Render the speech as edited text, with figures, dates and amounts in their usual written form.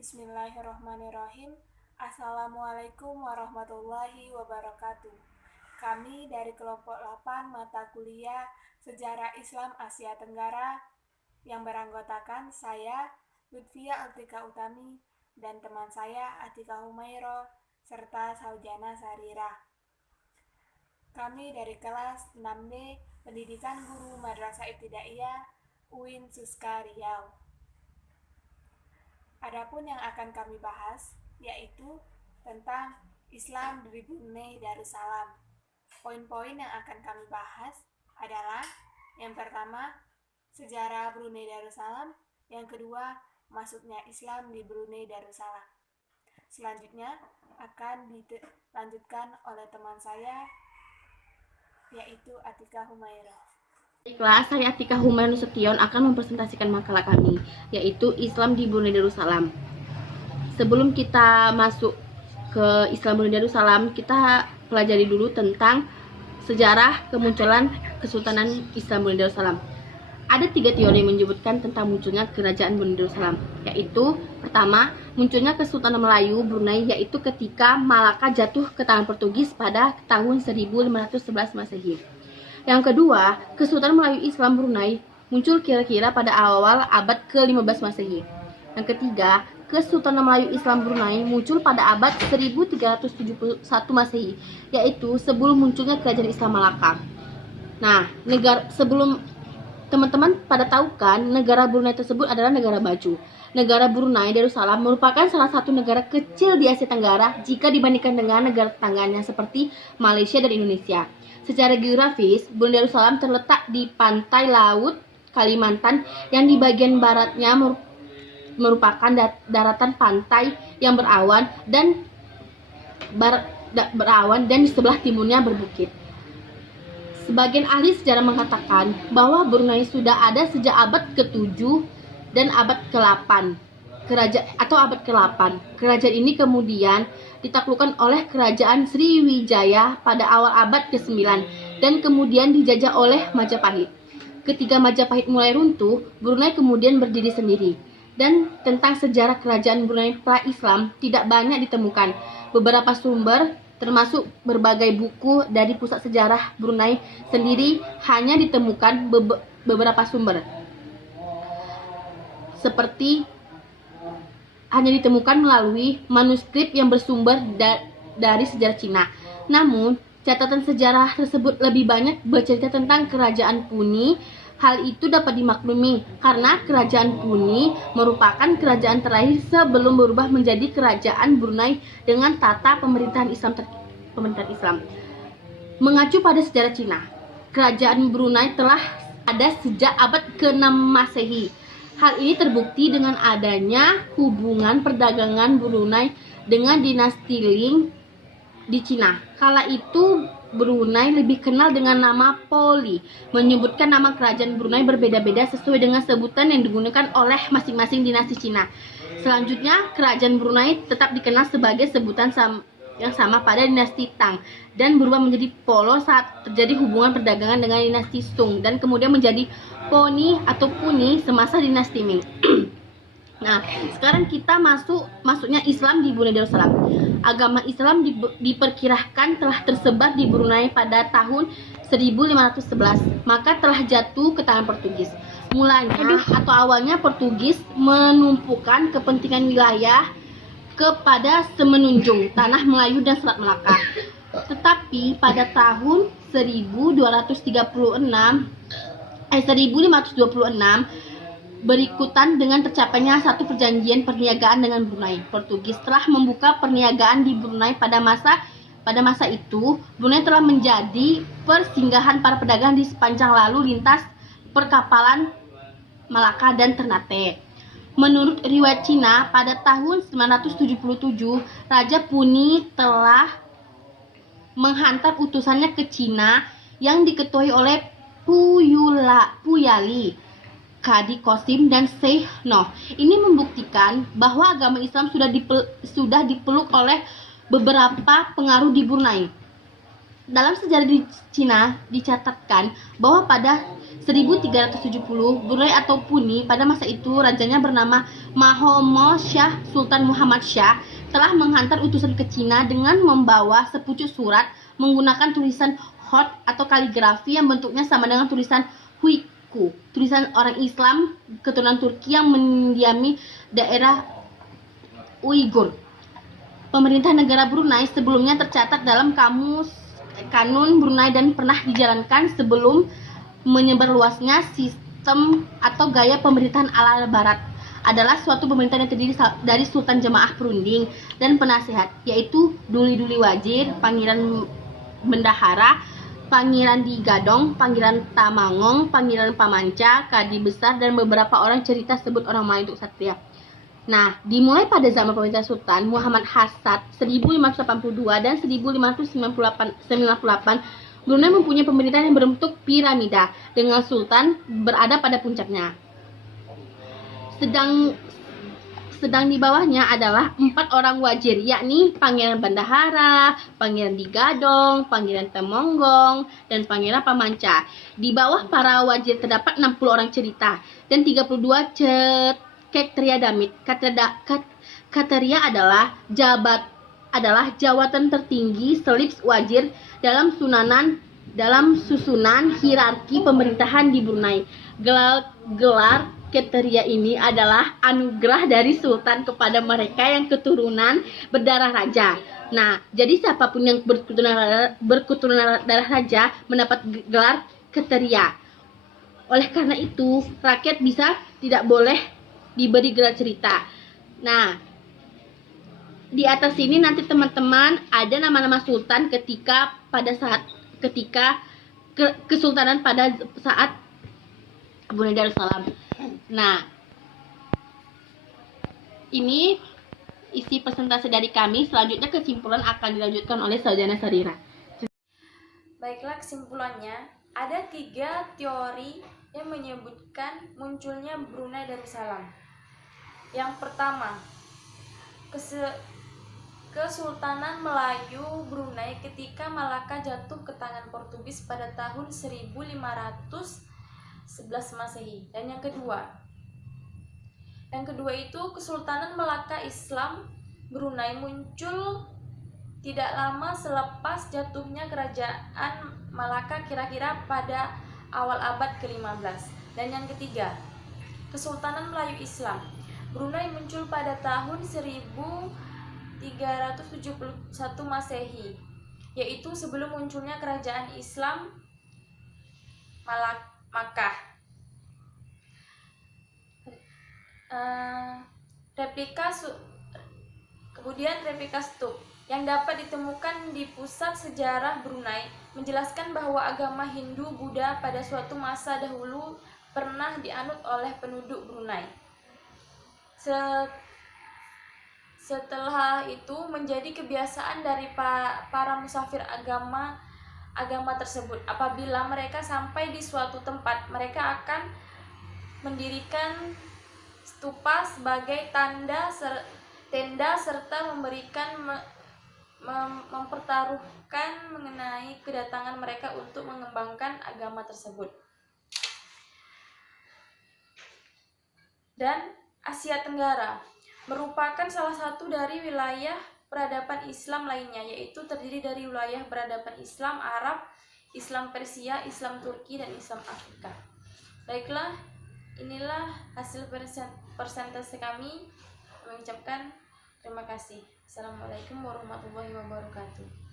Bismillahirrahmanirrahim. Assalamualaikum warahmatullahi wabarakatuh. Kami dari kelompok 8 mata kuliah Sejarah Islam Asia Tenggara yang beranggotakan saya, Lutfia Altika Utami, dan teman saya Atika Humairo, serta Saujana Sarira. Kami dari kelas 6D Pendidikan Guru Madrasah Ibtidaiyah UIN Suska Riau. Adapun yang akan kami bahas yaitu tentang Islam di Brunei Darussalam. Poin-poin yang akan kami bahas adalah yang pertama, sejarah Brunei Darussalam, yang kedua, masuknya Islam di Brunei Darussalam. Selanjutnya akan dilanjutkan oleh teman saya yaitu Atika Humaira. Baiklah, saya Atika Humaira Sution akan mempresentasikan makalah kami, yaitu Islam di Brunei Darussalam. Sebelum kita masuk ke Islam Brunei Darussalam, kita pelajari dulu tentang sejarah kemunculan Kesultanan Islam Brunei Darussalam. Ada 3 teori yang menyebutkan tentang munculnya kerajaan Brunei Darussalam, yaitu pertama, munculnya Kesultanan Melayu Brunei, yaitu ketika Malaka jatuh ke tangan Portugis pada tahun 1511 Masehi. Yang kedua, Kesultanan Melayu Islam Brunei muncul kira-kira pada awal abad ke-15 Masehi. Yang ketiga, Kesultanan Melayu Islam Brunei muncul pada abad 1371 Masehi, yaitu sebelum munculnya kerajaan Islam Malaka. Nah, sebelum teman-teman pada tahu kan, negara Brunei tersebut adalah negara baju. Negara Brunei Darussalam merupakan salah satu negara kecil di Asia Tenggara jika dibandingkan dengan negara tetangganya seperti Malaysia dan Indonesia. Secara geografis, Brunei Darussalam terletak di pantai laut Kalimantan yang di bagian baratnya merupakan daratan pantai yang berawan dan di sebelah timurnya berbukit. Sebagian ahli sejarah mengatakan bahwa Brunei sudah ada sejak abad ke-7 dan abad ke-8. Abad ke-8. Kerajaan ini kemudian ditaklukkan oleh kerajaan Sriwijaya pada awal abad ke-9 dan kemudian dijajah oleh Majapahit. Ketika Majapahit mulai runtuh, Brunei kemudian berdiri sendiri. Dan tentang sejarah kerajaan Brunei pra-Islam tidak banyak ditemukan. Beberapa sumber termasuk berbagai buku dari Pusat Sejarah Brunei sendiri hanya ditemukan beberapa sumber. Seperti hanya ditemukan melalui manuskrip yang bersumber dari sejarah Cina. Namun, catatan sejarah tersebut lebih banyak bercerita tentang kerajaan Puni. Hal itu dapat dimaklumi karena kerajaan Puni merupakan kerajaan terakhir sebelum berubah menjadi kerajaan Brunei dengan tata pemerintahan Islam. Mengacu pada sejarah Cina, kerajaan Brunei telah ada sejak abad ke-6 Masehi. Hal ini terbukti dengan adanya hubungan perdagangan Brunei dengan dinasti Ling di Cina. Kala itu Brunei lebih kenal dengan nama Poli, menyebutkan nama kerajaan Brunei berbeda-beda sesuai dengan sebutan yang digunakan oleh masing-masing dinasti Cina. Selanjutnya, kerajaan Brunei tetap dikenal sebagai sebutan yang sama pada dinasti Tang dan berubah menjadi Polo saat terjadi hubungan perdagangan dengan dinasti Sung dan kemudian menjadi Poni atau Puni semasa dinasti Ming. Nah, sekarang kita masuknya Islam di Brunei Darussalam. Agama Islam diperkirakan telah tersebar di Brunei pada tahun 1511, maka telah jatuh ke tangan Portugis. Mulanya atau awalnya Portugis menumpukan kepentingan wilayah kepada Semenanjung, Tanah Melayu dan Selat Melaka. Tetapi pada tahun 1526 berikutan dengan tercapainya satu perjanjian perniagaan dengan Brunei. Portugis telah membuka perniagaan di Brunei pada masa itu. Brunei telah menjadi persinggahan para pedagang di sepanjang lalu lintas perkapalan Malaka dan Ternate. Menurut riwayat Cina, pada tahun 977, Raja Puni telah menghantar utusannya ke Cina yang diketuai oleh Puyali, Kadi Kosim, dan Sheikh Noh. Ini membuktikan bahwa agama Islam sudah dipeluk oleh beberapa pengaruh di Brunei. Dalam sejarah di Cina dicatatkan bahwa pada 1370 Brunei atau Puni pada masa itu rajanya bernama Mahommed Shah Sultan Muhammad Shah telah menghantar utusan ke Cina dengan membawa sepucuk surat menggunakan tulisan hot atau kaligrafi yang bentuknya sama dengan tulisan Huiku, tulisan orang Islam keturunan Turki yang mendiami daerah Uighur. Pemerintah negara Brunei sebelumnya tercatat dalam kamus Kanun Brunei dan pernah dijalankan sebelum menyebarluasnya sistem atau gaya pemerintahan ala barat. Adalah suatu pemerintahan yang terdiri dari Sultan Jamaah Perunding dan penasihat, yaitu Duli-Duli Wazir, Pangeran Bendahara, Pangeran di Gadong, Pangeran Tamangong, Pangeran Pamanca, Kadi Besar, dan beberapa orang cerita sebut orang Melayu untuk Satria. Nah, dimulai pada zaman pemerintahan Sultan Muhammad Hassad 1582 dan 1598, Brunei mempunyai pemerintahan yang berbentuk piramida dengan sultan berada pada puncaknya. Sedang di bawahnya adalah 4 orang wazir, yakni Pangeran Bendahara, Pangeran di Gadong, Pangeran Temonggong, dan Pangeran Pamanca. Di bawah para wazir terdapat 60 orang cerita dan 32 Ksatria Damit. Ksatria adalah jabatan tertinggi selips wazir dalam susunan hierarki pemerintahan di Brunei. Gelar Ksatria ini adalah anugerah dari sultan kepada mereka yang keturunan berdarah raja. Nah, jadi siapapun yang berketurunan darah raja mendapat gelar Ksatria. Oleh karena itu, rakyat bisa tidak boleh diberi gelar cerita. Nah, di atas sini nanti teman-teman ada nama-nama sultan ketika kesultanan pada saat Brunei Darussalam. Nah, ini isi presentasi dari kami. Selanjutnya kesimpulan akan dilanjutkan oleh Sarjana Sarira. Baiklah, kesimpulannya ada 3 teori yang menyebutkan munculnya Brunei Darussalam. Yang pertama, Kesultanan Melayu Brunei ketika Malaka jatuh ke tangan Portugis pada tahun 1511 Masehi. Dan yang kedua itu Kesultanan Malaka Islam Brunei muncul tidak lama selepas jatuhnya kerajaan Malaka kira-kira pada awal abad ke-15. Dan yang ketiga, Kesultanan Melayu Islam Brunei muncul pada tahun 1371 Masehi, yaitu sebelum munculnya kerajaan Islam Makkah. Kemudian replika stup yang dapat ditemukan di pusat sejarah Brunei menjelaskan bahwa agama Hindu Buddha pada suatu masa dahulu pernah dianut oleh penduduk Brunei. Setelah itu menjadi kebiasaan dari para musafir agama tersebut. Apabila mereka sampai di suatu tempat, mereka akan mendirikan stupa sebagai tenda serta mempertaruhkan mengenai kedatangan mereka untuk mengembangkan agama tersebut. Dan Asia Tenggara merupakan salah satu dari wilayah peradaban Islam lainnya, yaitu terdiri dari wilayah peradaban Islam Arab, Islam Persia, Islam Turki, dan Islam Afrika. Baiklah, inilah hasil presentasi kami. Mengucapkan terima kasih. Assalamualaikum warahmatullahi wabarakatuh.